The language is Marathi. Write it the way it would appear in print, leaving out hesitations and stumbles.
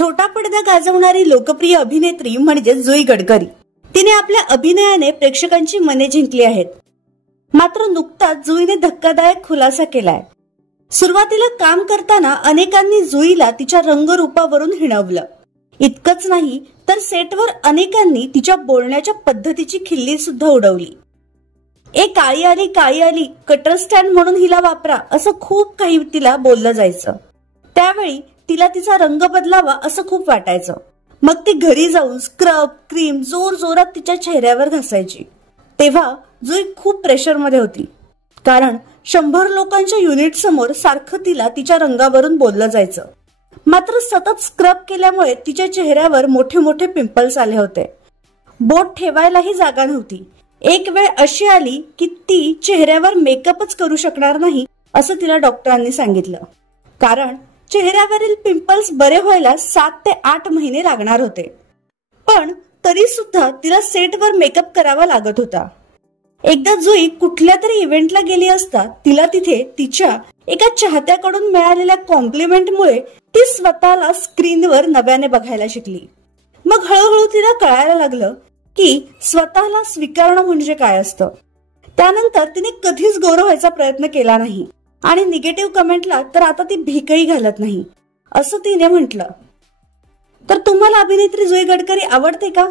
छोटा पडदा गाजवणारी लोकप्रिय अभिनेत्री म्हणजे जुई गडकरी. तिने आपल्या अभिनयाने प्रेक्षकांची मने जिंकली आहेत. मात्र नुकताच जुईने धक्कादायक खुलासा केलाय. सुरुवातीला काम करताना अनेकांनी जुईला तिच्या रंगरूपावरून हिणवलं. इतकंच नाही तर सेटवर अनेकांनी तिच्या बोलण्याच्या पद्धतीची खिल्ली सुद्धा उडवली. काळी आली कटर स्टँड म्हणून हिला वापरा असं खूप काही तिला बोललं जायचं. त्यावेळी तिला तिचा रंग बदलावा असं खूप वाटायचं. मग ती घरी जाऊन स्क्रब क्रीम जोर जोरात तिच्या चेहऱ्यावर घासायची. तेव्हा जुई खूप प्रेशरमध्ये होती, कारण 100 लोकांच्या युनिट समोर सारखं तिला तिच्या रंगावरून बोललं जायचं. मात्र सतत स्क्रब केल्यामुळे तिच्या चेहऱ्यावर मोठे मोठे पिंपल्स आले होते. बोट ठेवायलाही जागा नव्हती. एक वेळ अशी आली की ती चेहऱ्यावर मेकअपच करू शकणार नाही असं तिला डॉक्टरांनी सांगितलं, कारण चेहऱ्यावरील पिंपल्स बरे व्हायला 7 ते 8 महिने लागणार होते. पण तरी सुद्धा तिला सेटवर मेकअप करावा लागत होता. एकदा जुई कुठल्या तरी इव्हेंटला गेली असता तिला तिथे तिच्या एका चाहत्याकडून मिळालेल्या कॉम्प्लिमेंटमुळे ती स्वतःला स्क्रीनवर नव्याने बघायला शिकली. मग हळूहळू तिला कळायला लागलं की स्वतःला स्वीकारणं म्हणजे काय असतं. त्यानंतर तिने कधीच गौरव व्हायचा प्रयत्न केला नाही आणि निगेटिव्ह कमेंटला तर आता ती भीकही घालत नाही असं तिने म्हटलं. तर तुम्हाला अभिनेत्री जुई गडकरी आवडते का?